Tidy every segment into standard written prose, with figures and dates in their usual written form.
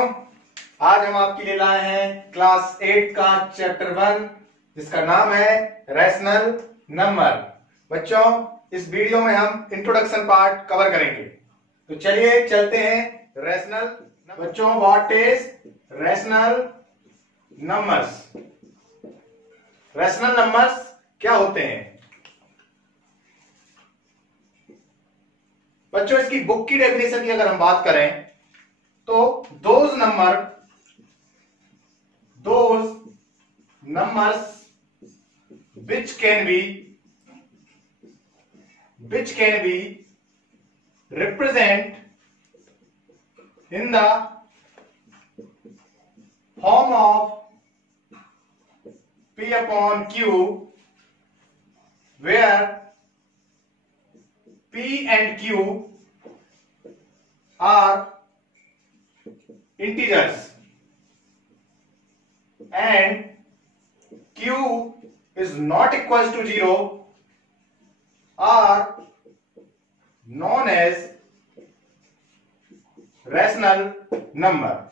आज हम आपके लिए लाए हैं क्लास 8 का चैप्टर 1 जिसका नाम है रैशनल नंबर। बच्चों, इस वीडियो में हम इंट्रोडक्शन पार्ट कवर करेंगे, तो चलिए चलते हैं रैशनल। बच्चों, what is rational numbers? Rational numbers क्या होते हैं? बच्चों, इसकी बुक की डेफिनेशन की अगर हम बात करें तो those numbers which can be represent in the form of P upon Q, where P and Q are integers and Q is not equal to 0 are known as rational number.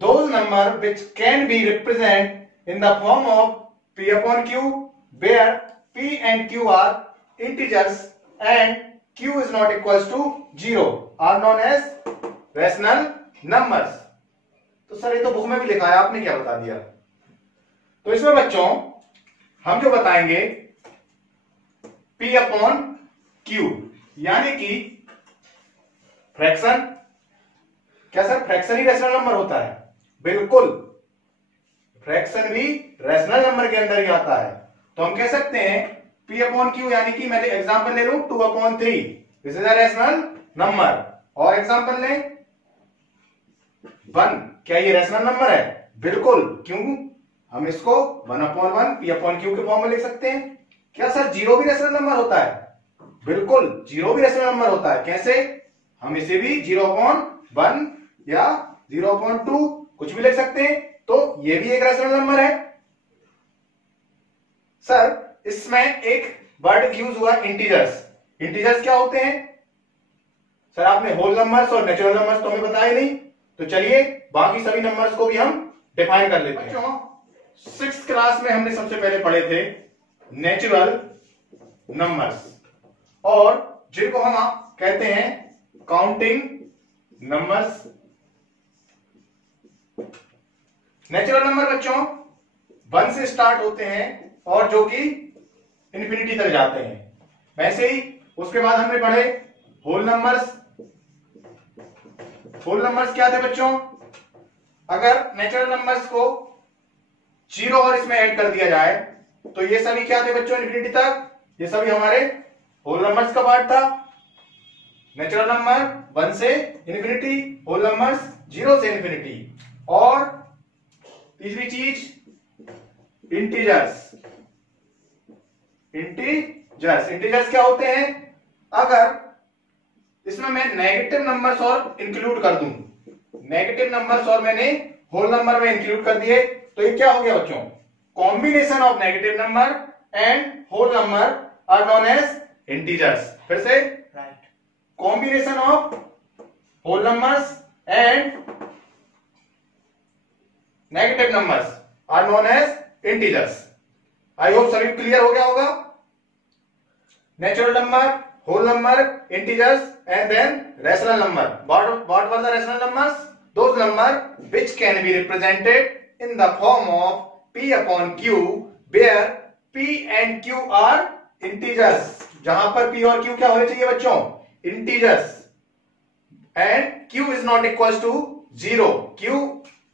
Those numbers which can be represented in the form of P upon Q, where P and Q are integers and Q is not equal to 0 are known as rational numbers. तो sir ये तो book में भी लिखा है, आपने क्या बता दिया? तो इसमें बच्चों हम जो बताएंगे P अपॉन Q यानी कि फ्रैक्शन। क्या सर फ्रैक्शन ही रैशनल नंबर होता है? बिल्कुल, फ्रैक्शन भी रैशनल नंबर के अंदर ही आता है। तो हम कह सकते हैं P अपॉन Q यानी कि मैं एग्जांपल ले लूं 2/3, this is a rational number. और एग्जांपल लें 1, क्या ये रैशनल नंबर है? बिल्कुल, क्यों? हम इसको 1/1 P अपॉन Q के फॉर्म में लिख सकते हैं। क्या सर 0 भी रैशनल नंबर होता है? बिल्कुल, 0 भी रैशनल नंबर होता है। कैसे? हम इसे भी 0/1 या 0/2 कुछ भी लिख सकते हैं, तो ये भी एक रैशनल नंबर है। सर इसमें एक वर्ड यूज हुआ इंटीजर्स। इंटीजर्स क्या होते हैं? सर आपने होल नंबर्स और नेचुरल नंबर्स तो हमें बताया नहीं, तो चलिए बाकी सभी नंबर्स को भी हम डिफाइन कर लेते हैं। 6th क्लास में हमने सबसे पहले पढ़े थे नेचुरल नंबर्स, और जिनको हम कहते हैं काउंटिंग नंबर्स। नेचुरल नंबर बच्चों 1 से स्टार्ट होते हैं और जो कि इंफिनिटी तक जाते हैं। वैसे ही उसके बाद हमने पढ़े होल नंबर्स। होल नंबर्स क्या थे बच्चों? अगर नेचुरल नंबर्स को 0 और इसमें ऐड कर दिया जाए तो ये सभी क्या थे बच्चों? इंफिनिटी तक। ये सभी हमारे होल नंबर्स का पार्ट था। नेचुरल नंबर 1 से इंफिनिटी, होल नंबर्स 0 से इंफिनिटी। और तीसरी चीज इंटीजर्स। इंटीजर्स क्या होते हैं? अगर इसमें मैं नेगेटिव नंबर्स और इंक्लूड कर दूं, नेगेटिव नंबर्स और मैंने होल नंबर में इंक्लूड कर दिए, तो ये क्या हो गया बच्चों? Combination of negative number and whole number are known as integers. फिर से right, combination of whole numbers and negative numbers are known as integers. I hope सभी क्लियर हो गया होगा। Natural number, whole number, integers, and then rational number. What were the rational numbers? Those numbers which can be represented in the form of P upon Q, where P and Q are integers. जहां पर P और Q क्या होने चाहिए बच्चों? Integers. And Q is not equal to 0. Q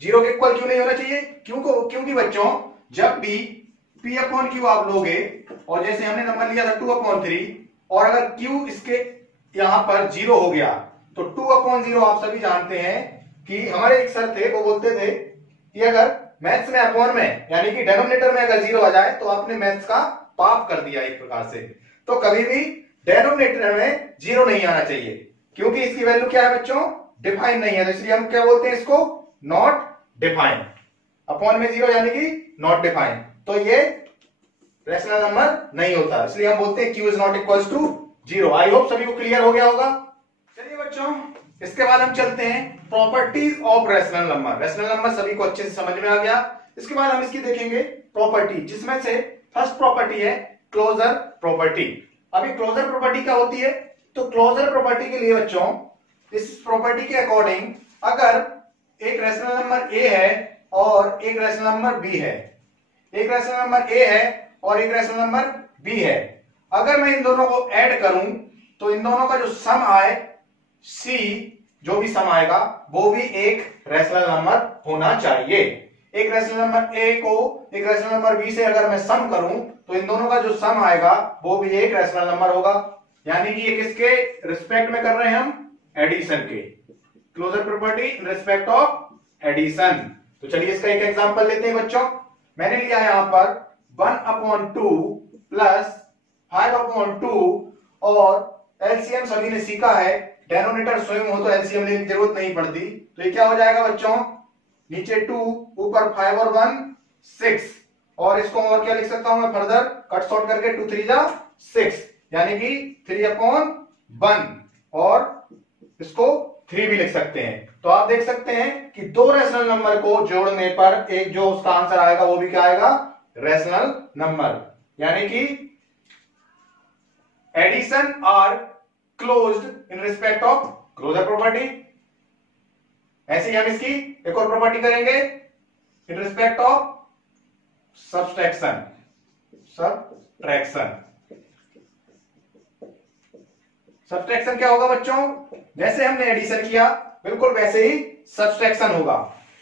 0 के equal क्यों नहीं होना चाहिए? क्योंकि बच्चों जब भी P upon Q आप लोगे और जैसे हमने नंबर लिया था 2/3, और अगर Q इसके यहां पर 0 हो गया तो 2/0 आप सभी जानते हैं कि हमारे एक सर थे, वो बोलते थे कि अगर मैथ्स में अपॉन में यानी कि डेनोमिनेटर में अगर 0 आ जाए तो आपने मैथ्स का पाप कर दिया एक प्रकार से। तो कभी भी डेनोमिनेटर में 0 नहीं आना चाहिए, क्योंकि इसकी वैल्यू क्या है बच्चों? डिफाइन नहीं है। तो इसलिए हम क्या बोलते हैं इसको? Not define. अपॉन में 0 यानी कि नॉट डिफाइन, तो ये रैशनल नंबर नहीं होता, इसलिए हम बोलते हैं Q is not equal to 0। I hope सभी को क्लियर हो गया होगा। चलिए बच्चों इसके बाद हम चलते हैं properties of rational number. Rational number सभी को अच्छे से समझ में आ गया। इसके बाद हम इसकी देखेंगे प्रॉपर्टी, जिसमें से फर्स्ट प्रॉपर्टी है क्लोजर प्रॉपर्टी। अभी क्लोजर प्रॉपर्टी क्या होती है? तो क्लोजर प्रॉपर्टी के लिए बच्चों, इस प्रॉपर्टी के अकॉर्डिंग अगर एक रैशनल नंबर ए है और एक रैशनल नंबर बी है, एक रैशनल नंबर ए है और एक रैशनल नंबर बी है, अगर मैं इन दोनों को ऐड करूं तो इन दोनों का जो सम आए, सी जो भी सम आएगा वो भी एक रैशनल नंबर होना चाहिए। एक रैशनल नंबर ए को एक रैशनल नंबर बी से अगर मैं सम करूं तो इन दोनों का जो सम आएगा वो भी एक रैशनल नंबर होगा। यानी कि ये किसके रिस्पेक्ट में कर रहे हैं हम? एडिशन के। Closure property in respect of addition. तो चलिए इसका एक एग्जांपल लेते हैं बच्चों। मैंने लिया यहां पर 1/2 प्लस 5/2 और एलसीएम सभी ने सीखा है, डेनोमिनेटर स्वयं हो तो एलसीएम लेने की जरूरत नहीं पड़ती। तो ये क्या हो जाएगा बच्चों? नीचे 2 ऊपर 5 और 1 6, और इसको और क्या लिख सकता हूं मैं फर्दर कट शॉर्ट करके 2 3 जा 6, यानी कि 3/1 और इसको 3 भी लिख सकते हैं। तो आप देख सकते हैं कि दो रैशनल नंबर को जोड़ने पर एक जो उसका आंसर आएगा वो भी क्या आएगा? Rational number. यानी कि addition are closed in respect of closure property. ऐसे ही हम इसकी एक और प्रॉपर्टी करेंगे in respect of subtraction. Subtraction क्या होगा बच्चों? जैसे हमने एडिशन किया बिल्कुल वैसे ही सब्सट्रैक्शन होगा।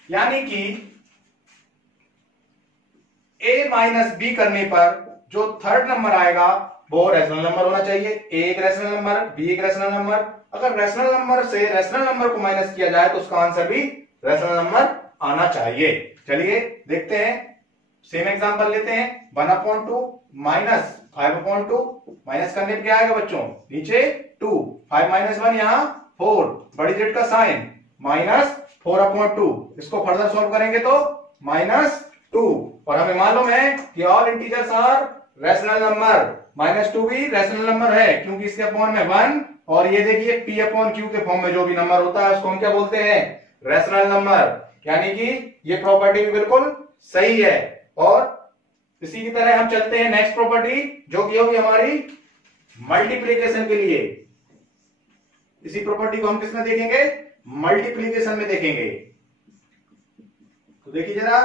यानी कि a माइनस बी करने पर जो थर्ड नंबर आएगा वो रैशनल नंबर होना चाहिए। ए एक रैशनल नंबर, बी एक रैशनल नंबर। अगर रैशनल नंबर से रैशनल नंबर को माइनस किया जाए तो उसका आंसर भी रैशनल नंबर आना चाहिए। चलिए देखते हैं, सेम एग्जांपल लेते हैं। 1/2 माइनस 5/2, माइनस करने पे क्या आएगा बच्चों? नीचे 2, 5 - 1 यहां 4, बड़ी जेड का साइन माइनस 4/2। इसको फर्दर सॉल्व करेंगे तो -2, और हमें मालूम है कि all integers are rational number. -2 भी रैशनल नंबर है क्योंकि इसके अपॉन में 1, और ये देखिए p/q के फॉर्म में जो भी नंबर होता है उसको हम क्या बोलते हैं? Rational number. यानी कि ये प्रॉपर्टी भी बिल्कुल सही है। और इसी की तरह हम चलते हैं नेक्स्ट प्रॉपर्टी, जो कि होगी हमारी मल्टीप्लीकेशन के लिए। इसी प्रॉपर्टी को हम किसमें देखेंगे? मल्टीप्लीकेशन में देखेंगे। तो देखिए जरा,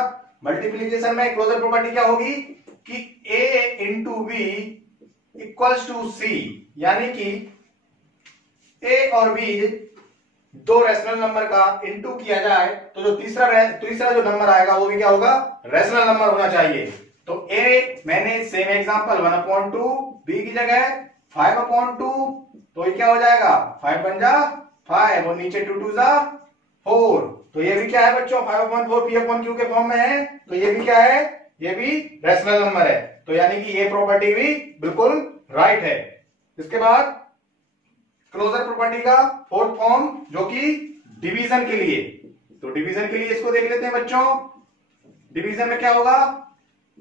मल्टीप्लीकेशन में क्लोजर प्रॉपर्टी क्या होगी कि a into B equals to C. यानी कि a और b दो रैशनल नंबर का इनटू किया जाए तो जो तीसरा जो नंबर आएगा वो भी क्या होगा? रैशनल नंबर होना चाहिए। तो a मैंने सेम एग्जांपल 1/2, b की जगह 5/2, तो ये क्या हो जाएगा? 5 बन जा 5 और नीचे 2 2 जा 4। तो ये भी क्या है बच्चों? 5/4 p/q के फॉर्म में है, तो ये भी क्या है? ये भी रैशनल नंबर है। तो यानी कि ये प्रॉपर्टी भी बिल्कुल राइट है। इसके बाद क्लोजर प्रॉपर्टी का फोर्थ फॉर्म जो कि डिवीजन के लिए। तो डिवीजन के लिए इसको देख लेते हैं बच्चों। डिवीजन में क्या होगा?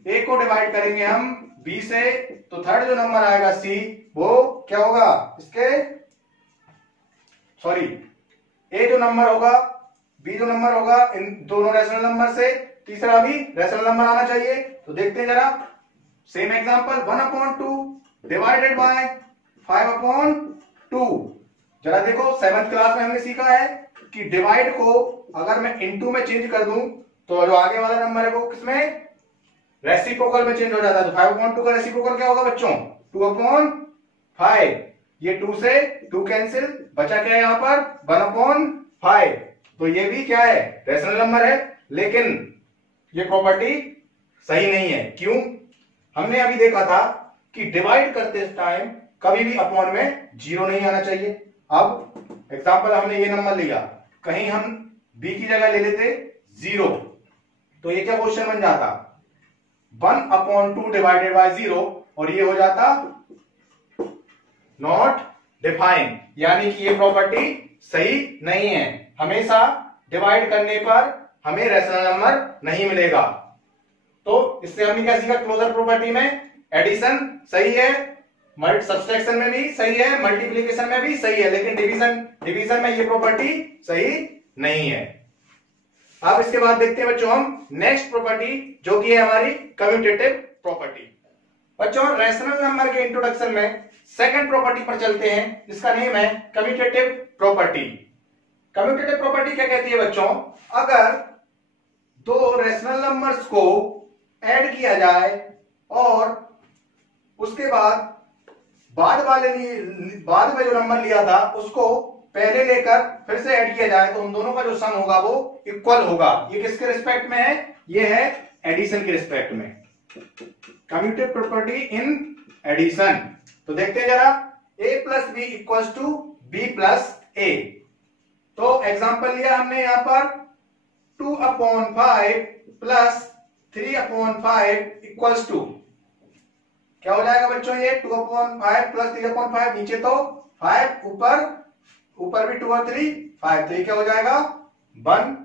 ए को डिवाइड करेंगे हम बी से, तो थर्ड जो नंबर आएगा सी वो क्या होगा? इसके सॉरी ए जो नंबर होगा, बी जो नंबर होगा, इन दोनों रैशनल नंबर से तीसरा भी रैशनल नंबर आना चाहिए। तो देखते हैं जरा, सेम एग्जांपल 1/2 डिवाइडेड बाय 5/2। जरा देखो, 7th क्लास में हमने सीखा है कि डिवाइड को अगर मैं इनटू में चेंज कर दूं तो जो आगे वाला नंबर है वो किसमें? रेसिप्रोकल में चेंज हो जाता है। तो 5/2 का रेसिप्रोकल क्या होगा बच्चों? 2/5। ये 2 से 2 कैंसिल, बचा क्या है यहां पर? 1/5। तो ये भी क्या है? रैशनल नंबर है। लेकिन ये प्रॉपर्टी सही नहीं है। क्यों? हमने अभी देखा था कि डिवाइड करते टाइम कभी भी अपॉन में 0 नहीं आना चाहिए। अब एग्जांपल हमने ये नंबर लिया, कहीं हम b की जगह ले लेते 0, तो ये क्या क्वेश्चन बन जाता? 1/2 डिवाइडेड बाय 0, और ये हो जाता नॉट डिफाइंड। यानी कि ये प्रॉपर्टी सही नहीं है। हमेशा डिवाइड करने पर हमें रैशनल नंबर नहीं मिलेगा। तो इससे हमने क्या सीखा? क्लोजर प्रॉपर्टी में एडिशन सही है, सब्सट्रैक्शन में भी सही है, मल्टीप्लिकेशन में भी सही है, लेकिन डिवीजन में ये प्रॉपर्टी सही नहीं है। अब इसके बाद देखते हैं बच्चों हम नेक्स्ट प्रॉपर्टी, जो कि है हमारी कम्यूटेटिव प्रॉपर्टी। बच्चों रैशनल नंबर के इंट्रोडक्शन में सेकंड प्रॉपर्टी पर चलते हैं, जिसका नेम है कम्यूटेटिव प्रॉपर्टी। कम्यूटेटिव प्रॉपर्टी क्या कहती है बच्चों? अगर दो रैशनल नंबर्स को ऐड किया जाए और उसके बाद में जो नंबर लिया था उसको पहले लेकर फिर से ऐड किया जाए, तो उन दोनों का जो सम होगा वो इक्वल होगा। ये किसके रिस्पेक्ट में है? ये है एडिशन के रिस्पेक्ट में, कम्यूटेटिव प्रॉपर्टी इन एडिशन। तो देखते हैं जरा, a plus B equals to B plus A. तो एग्जांपल लिया हमने यहां पर 2/5 प्लस 3/5 इक्वल्स टू, क्या हो जाएगा बच्चों? ये 2/5 प्लस 3/5, नीचे तो 5, ऊपर भी 2 और 3 5, तो ये क्या हो जाएगा? 1।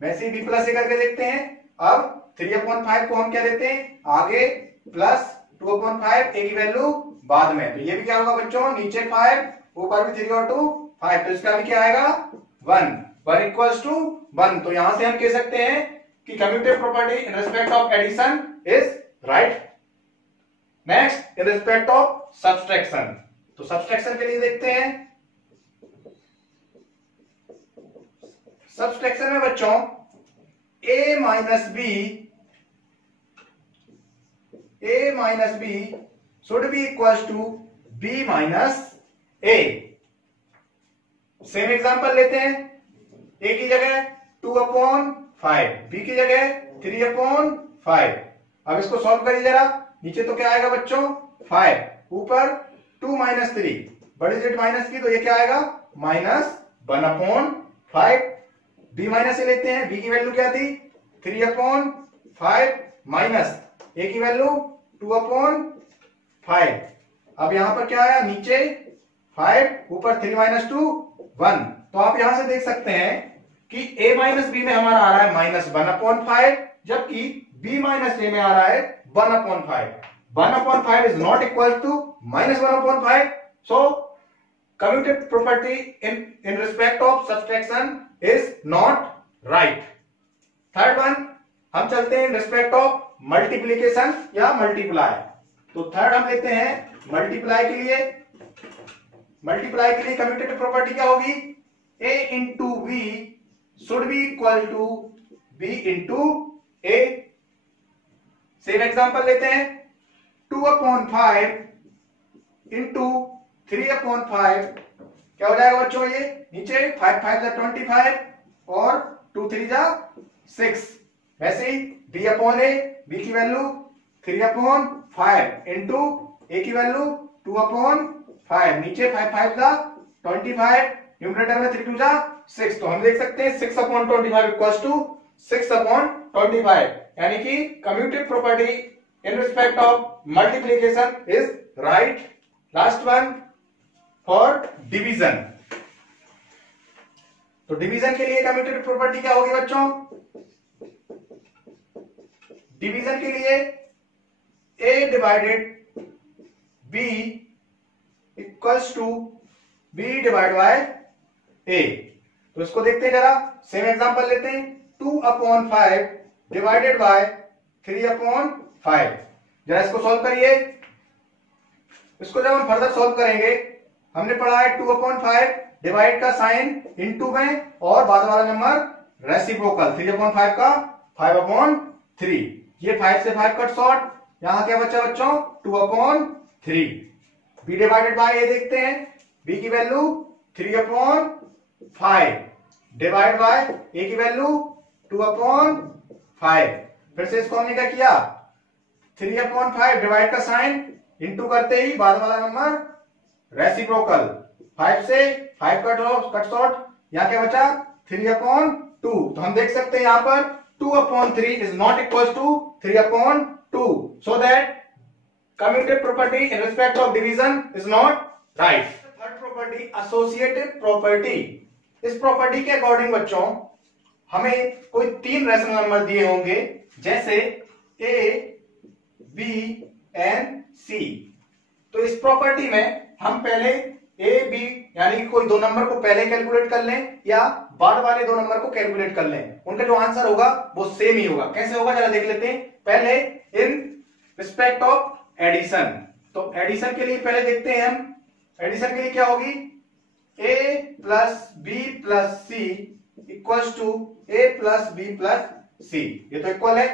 वैसे ही b प्लस ए करके देखते हैं। अब 3/5 को हम क्या देते हैं आगे, प्लस 2/5, ए की वैल्यू बाद में, तो ये भी क्या होगा बच्चों? नीचे 5, ऊपर भी 3 और 2 5, तो इसका भी क्या आएगा? 1 इक्वल्स टू 1। तो यहां से हम कह सकते हैं कि commutative property in respect of addition is right. Next in respect of subtraction, तो सब्सट्रैक्शन के लिए देखते हैं। सब्सट्रैक्शन में बच्चों a minus b should be equals to b minus a. Same example लेते हैं, a की जगह 2/5, b की जगह 3/5। अब इसको सॉल्व करिए जरा, नीचे तो क्या आएगा बच्चों? 5, ऊपर 2 माइनस 3, बड़ी डिजिट माइनस की, तो ये क्या आएगा? -1/5। b माइनस ए लेते हैं, b की वैल्यू क्या थी? 3/5 माइनस a की वैल्यू 2/5। अब यहां पर क्या आया? नीचे 5, ऊपर 3 माइनस 2 1। तो आप यहां से देख सकते हैं कि a माइनस बी में हमारा आ रहा है -1/5, जबकि b माइनस ए में आ रहा है 1/5। 1/5 is not equal to -1/5. So commutative property in respect of subtraction is not right. Third one हम चलते हैं इन रिस्पेक्ट ऑफ मल्टीप्लीकेशन या मल्टीप्लाई। तो थर्ड हम लेते हैं मल्टीप्लाई के लिए। मल्टीप्लाई के लिए कम्यूटेटिव प्रॉपर्टी क्या होगी? a into b should be equal to b into a. Same example लेते हैं, 2/5 इंटू 3/5, क्या हो जाएगा बच्चों? ये नीचे 5 5 जा 25 और 2 3 जा 6। वैसे ही b/a, b की वैल्यू 3/5 इंटू a की वैल्यू 2/5, नीचे 5 5 जा 25, न्यूमरेटर में 3 2 जा 6। तो हम देख सकते हैं 6/25 इक्वल्स टू 6/25, यानी कि commutative property in respect of multiplication is right. Last one for division. तो डिवीजन के लिए कम्यूटेटिव प्रॉपर्टी क्या होगी बच्चों? डिवीजन के लिए a divided b equals to b divide by a। तो इसको देखते हैं जरा, सेम एग्जांपल लेते हैं, 2/5 डिवाइडेड बाय 3/5। जरा इसको सॉल्व करिए। इसको जब हम फर्दर सॉल्व करेंगे, हमने पढ़ा है 2/5 डिवाइड का साइन इनटू में और बाद वाला नंबर रेसिप्रोकल, 3/5 का 5/3। ये 5 से 5 कट शॉर्ट, यहां क्या बचा बच्चों? 2/3। b डिवाइडेड बाय a देखते हैं, b की वैल्यू 3/5 डिवाइड बाय a की वैल्यू 2/5। फिर से इसको हमने क्या किया? 3/5 डिवाइड का साइन इंटू करते ही बाद वाला नंबर रेसिप्रोकल, 5 से 5 कट शॉर्ट, यहां क्या बचा? 3/2। तो हम देख सकते हैं यहां पर 2/3 is not equal to 3/2, so that commutative property in respect of division is not right. Third property associative property. इस प्रॉपर्टी के अकॉर्डिंग बच्चों हमें कोई 3 रैशनल नंबर दिए होंगे, जैसे a b and c। तो इस प्रॉपर्टी में हम पहले ए बी यानी कि कोई दो नंबर को पहले कैलकुलेट कर लें या बाद वाले दो नंबर को कैलकुलेट कर लें, उनका जो आंसर होगा वो सेम ही होगा। कैसे होगा जरा देख लेते हैं। पहले इन रिस्पेक्ट ऑफ एडिशन, तो एडिशन के लिए पहले देखते हैं हम। एडिशन के लिए क्या होगी, a plus B plus C equals to A plus B plus C, ये तो इक्वल है।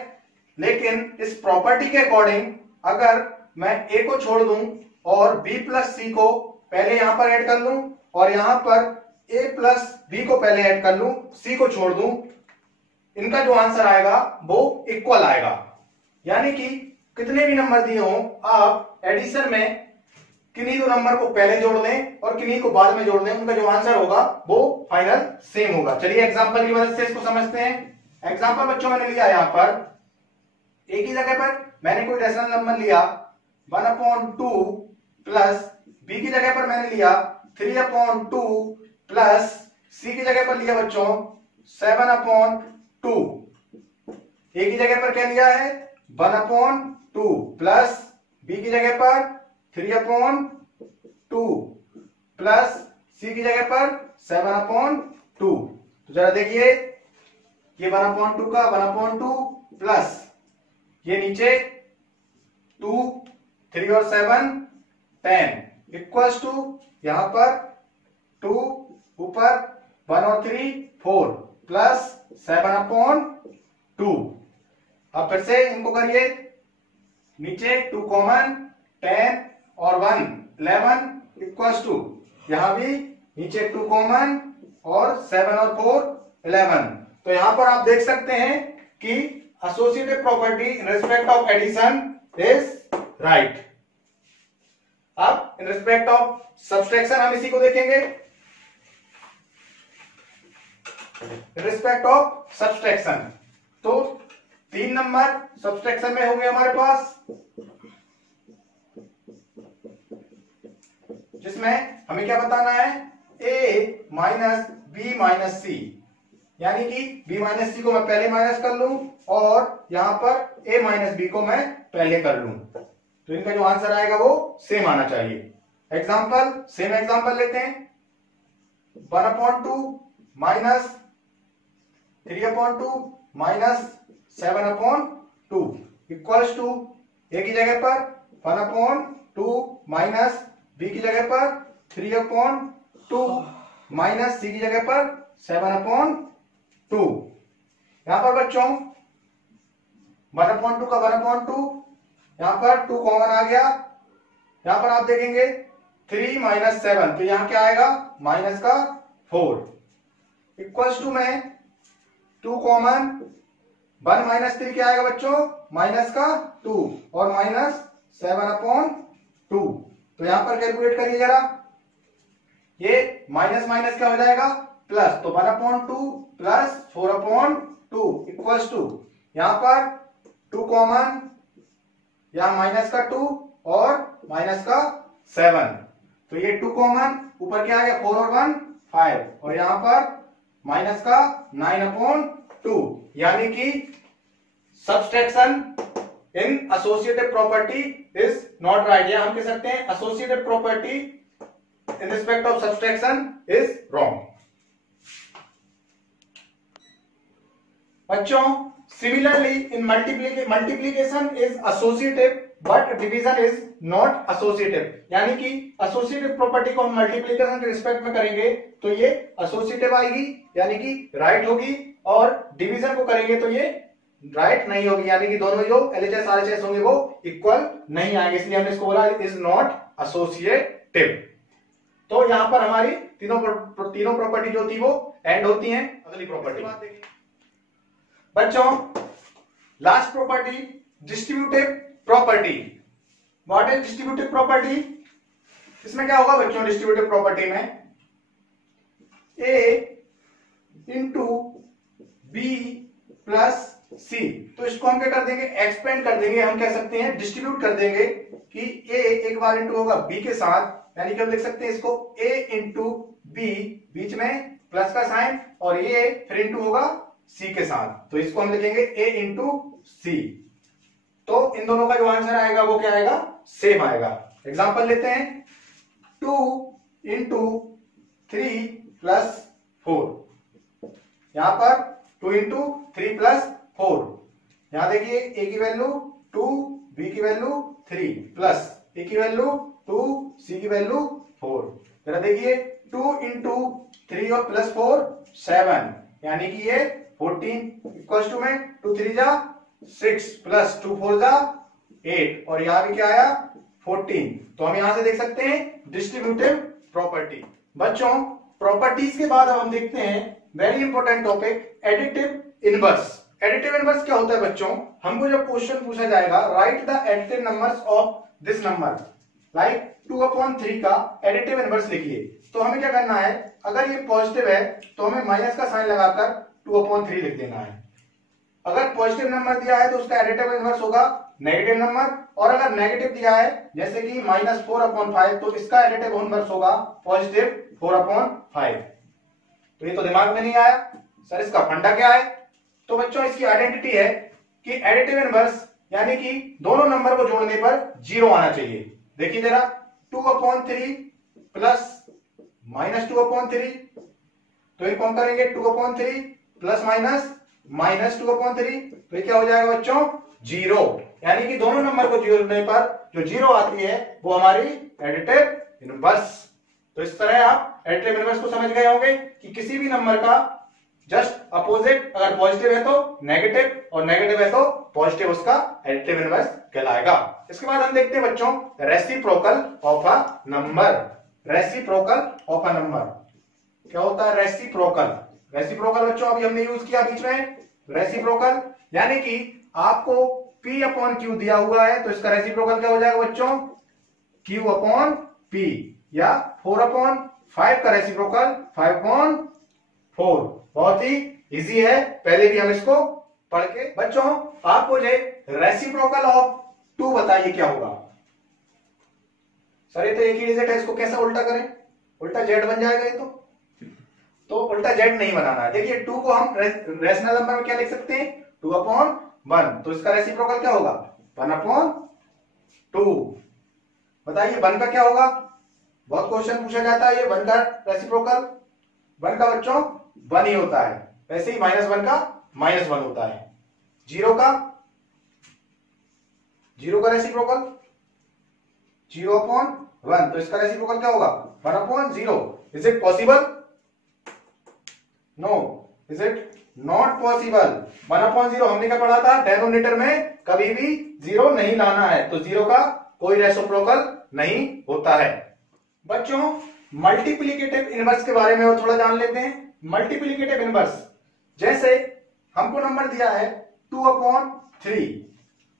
लेकिन इस प्रॉपर्टी के अकॉर्डिंग अगर मैं a को छोड़ दूं और b प्लस सी को पहले यहां पर ऐड कर लूं और यहां पर a प्लस बी को पहले ऐड कर लूं, c को छोड़ दूं, इनका जो आंसर आएगा वो इक्वल आएगा। यानी कि कितने भी नंबर दिए हों, आप एडिशन में किन्हीं दो नंबर को पहले जोड़ लें और किन्हीं को बाद में जोड़ लें, उनका जो आंसर होगा वो फाइनल सेम होगा। चलिए एग्जांपल की मदद से इसको समझते हैं। एग्जांपल बच्चों मैंने लिया यहां पर एक ही जगह पर मैंने कोई रेशनल नंबर लिया 1/2 प्लस बी की जगह पर मैंने लिया 3/2 प्लस सी की जगह पर लिया बच्चों 7/2। ए की जगह पर क्या लिया है 1/2 प्लस बी की जगह पर 3/2 प्लस सी की जगह पर 7/2। तो जरा देखिए ये 1/2 का 1/2 प्लस ये नीचे 2 3 और 7 10 इक्वल्स टू यहां पर 2 ऊपर 1 और 3 4 प्लस 7/2। अब फिर से इनको करिए, नीचे 2 कॉमन 10 और 1 11 इक्वल्स टू यहां भी नीचे 2 कॉमन और 7 और 4 11। तो यहां पर आप देख सकते हैं कि associative property in respect of addition is right. अब इन रिस्पेक्ट ऑफ सब्सट्रैक्शन हम इसी को देखेंगे। इन रिस्पेक्ट ऑफ सब्सट्रैक्शन तो 3 नंबर सब्सट्रैक्शन में हो गए हमारे पास, जिसमें हमें क्या बताना है a माइनस बी माइनस सी, यानी कि b माइनस सी को मैं पहले माइनस कर लूं और यहां पर a माइनस बी को मैं पहले कर लूं, तो इनका जो आंसर आएगा वो सेम आना चाहिए। एग्जांपल सेम एग्जांपल लेते हैं 1/2 माइनस 3/2 माइनस 7/2 इक्वल्स टू ए की जगह पर 1/2 माइनस बी की जगह पर 3/2 माइनस सी की जगह पर 7/2। यहां पर बच्चों 1/2 का 1/2 यहां पर 2 कॉमन आ गया, यहां पर आप देखेंगे 3 माइनस 7 तो यहां क्या आएगा माइनस का 4 इक्वल्स टू में 2 कॉमन 1 माइनस 3 क्या आएगा बच्चों माइनस का 2 और माइनस 7/2। तो यहां पर कैलकुलेट करिए जरा, ये माइनस माइनस क्या हो जाएगा प्लस, तो 1/2 प्लस 4/2 इक्वल्स टू यहां पर 2 कॉमन यहां माइनस का 2 और माइनस का 7, तो ये 2 कॉमन ऊपर क्या आ गया 4 और 1 5 और यहां पर माइनस का 9/2, यानी कि subtraction in associative property is not right, या हम कह सकते हैं associative property in respect of subtraction is wrong. बच्चों similarly in multiplication is associative but division is not associative, यानी कि एसोसिएटिव प्रॉपर्टी को हम मल्टीप्लीकेशन के रिस्पेक्ट में करेंगे तो ये एसोसिएटिव आएगी यानी कि राइट होगी, और डिवीजन को करेंगे तो ये राइट नहीं होगी, यानी कि दोनों जो एलएचएस आरएचएस होंगे वो इक्वल नहीं आएंगे, इसलिए हमने इसको बोला इज नॉट एसोसिएटिव। तो यहां पर हमारी तीनों प्रॉपर्टी जो थी वो एंड होती हैं। अगली प्रॉपर्टी बच्चों last property distributive property. What is distributive property? इसमें क्या होगा बच्चों डिस्ट्रीब्यूटिव प्रॉपर्टी में a इंटू बी प्लस सी, तो इसको हम क्या कर देंगे एक्सपेंड कर देंगे, हम कह सकते हैं डिस्ट्रीब्यूट कर देंगे कि a एक बार इंटू होगा b के साथ, यानी कि हम लिख सकते हैं इसको a इंटू बी बीच में प्लस का साइन और ये फिर इंटू होगा c के साथ, तो इसको हम लिखेंगे a इंटू सी। तो इन दोनों का जो आंसर आएगा वो क्या आएगा सेम आएगा। एग्जांपल लेते हैं, 2 इंटू 3 प्लस 4। यहां पर 2 इंटू 3 प्लस 4। यहां देखिए ए की वैल्यू 2, बी की वैल्यू 3 प्लस ए की वैल्यू 2, सी की वैल्यू 4। जरा देखिए 2 इंटू 3 और प्लस 4 7, यानी कि ये 14 इक्वल्स टू में 2 3 जा 6 प्लस 2 4 जा 8 और यहां भी क्या आया 14। तो हम यहां से देख सकते हैं डिस्ट्रीब्यूटिव प्रॉपर्टी। बच्चों प्रॉपर्टीज के बाद अब हम देखते हैं very important topic additive inverse. Additive inverse क्या होता है बच्चों, हमको जब क्वेश्चन पूछा जाएगा right the additive numbers of this number, like 2/3 का एडिटिव इनवर्स लिखिए, तो हमें क्या करना है, अगर ये पॉजिटिव है तो हमें माइनस का साइन लगाकर 2/3 लिख देना है। अगर पॉजिटिव नंबर दिया है तो उसका एडिटिव इनवर्स होगा नेगेटिव नंबर, और अगर नेगेटिव दिया है जैसे कि -4/5 तो इसका एडिटिव इनवर्स होगा पॉजिटिव 4/5। तो ये तो दिमाग में नहीं आया, सर इसका फंडा क्या है। तो बच्चों इसकी आइडेंटिटी है कि एडिटिव इनवर्स यानी कि दोनों नंबर को जोड़ने पर 0 आना चाहिए। देखिए जरा 2/3 प्लस -2/3, तो ये कौन करेंगे 2/3 प्लस माइनस -2/3, तो ये क्या हो जाएगा बच्चों 0, यानी कि दोनों नंबर को जोड़ने पर जो 0 आती है वो हमारी एडिटिव इनवर्स। तो इस तरह आप एडिटिव इनवर्स को समझ गए होंगे कि किसी भी नंबर का जस्ट अपोजिट अगर पॉजिटिव है तो नेगेटिव और नेगेटिव है तो पॉजिटिव, उसका एडिटिव इनवर्स कहलाएगा। इसके बाद हम देखते हैं बच्चों reciprocal of a number. Reciprocal of a number क्या होता है, रेसिप्रोकल। रेसिप्रोकल बच्चों अभी हमने यूज किया बीच में, रेसिप्रोकल यानी कि आपको P/Q दिया हुआ है तो इसका रेसिप्रोकल क्या हो जाएगा बच्चों Q/P, या 4/5 का रेसिप्रोकल 5/4। बहुत ही इजी है, पहले भी हम इसको पढ़ के। बच्चों आप मुझे रेसिप्रोकल ऑफ 2 बताइए क्या होगा। सर ये तो एक ही डिजिट है, इसको कैसे उल्टा करें, उल्टा जेड बन जाएगा ये तो उल्टा जेड नहीं बनाना है। देखिए 2 को हम रेशनल नंबर में क्या लिख सकते हैं 2/1, तो इसका रेसिप्रोकल क्या होगा 1/2। बताइए 1 का क्या होगा, बहुत क्वेश्चन पूछा जाता है ये 1 का रेसिप्रोकल। 1 का बच्चों 1 ही होता है, वैसे ही -1 का -1 होता है। 0 का रेसिप्रोकल 0/1, तो इसका रेसिप्रोकल क्या होगा 1/0। Is it possible, no, is it not possible. 1/0 हमने क्या पढ़ा था, डेनोमिनेटर में कभी भी 0 नहीं लाना है, तो 0 का कोई रेसिप्रोकल नहीं होता है। बच्चों मल्टीप्लिकेटिव इनवर्स के बारे में और थोड़ा जान लेते हैं। मल्टीप्लिकेटिव इनवर्स, जैसे हमको नंबर दिया है 2/3,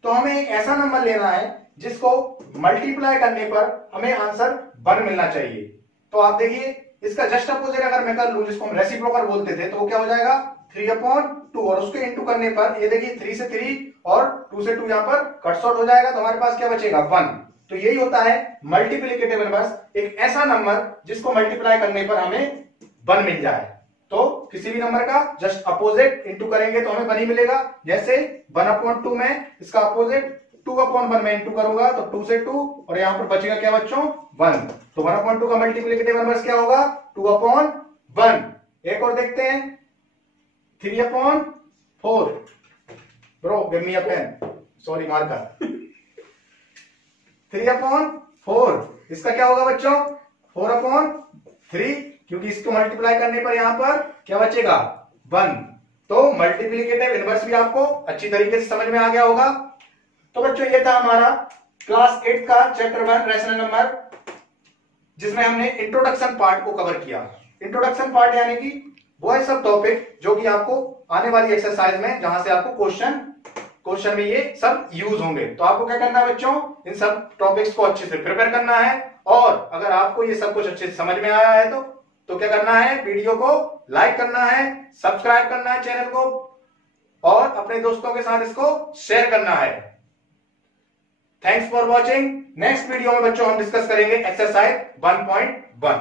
तो हमें एक ऐसा नंबर लेना है जिसको मल्टीप्लाई करने पर हमें आंसर 1 मिलना चाहिए। तो आप देखिए इसका जस्ट अपोजिट अगर मैं कर लूं, जिसको हम रेसिप्रोकल बोलते थे, तो वो क्या हो जाएगा 3/2, और उसके इंटू करने पर ये देखिए 3 से 3 और 2 से 2 यहां पर कट शॉर्ट हो जाएगा, तो हमारे पास क्या बचेगा 1। तो यही होता है मल्टीप्लिकेटिव इनवर्स, एक ऐसा नंबर जिसको मल्टीप्लाई करने पर हमें 1 मिल जाए। तो किसी भी नंबर का जस्ट अपोजिट इंटू करेंगे तो हमें 1 ही मिलेगा। जैसे 1/2 में इसका अपोजिट 2/1 में इंटू करूंगा तो 2 से 2, और यहां पर बचेगा क्या बच्चों 1। तो 1/2 का मल्टीप्लिकेटिव इनवर्स क्या होगा 2/1। एक और देखते हैं 3/4। ब्रो गिव मी अ पेन, सॉरी मार्कर। 3/4, इसका क्या होगा बच्चों 4/3, क्योंकि इसको मल्टीप्लाई करने पर यहां पर क्या बचेगा 1। तो मल्टीप्लिकेटिव इनवर्स भी आपको अच्छी तरीके से समझ में आ गया होगा। तो बच्चों ये था हमारा क्लास 8 का चैप्टर 1 रैशनल नंबर, जिसमें हमने इंट्रोडक्शन पार्ट को कवर किया। इंट्रोडक्शन पार्ट यानी कि वो है सब टॉपिक जो कि आपको आने वाली एक्सरसाइज में, जहां से आपको क्वेश्चन में ये सब यूज होंगे। तो आपको क्या करना है बच्चों, इन सब टॉपिक्स को अच्छे से प्रिपेयर करना है, और अगर आपको ये सब कुछ अच्छे से समझ में आया है तो क्या करना है, वीडियो को लाइक करना है, सब्सक्राइब करना है चैनल को, और अपने दोस्तों के साथ इसको शेयर करना है। Thanks for watching. Next video में बच्चों हम डिस्कस करेंगे एक्सरसाइज 1.1।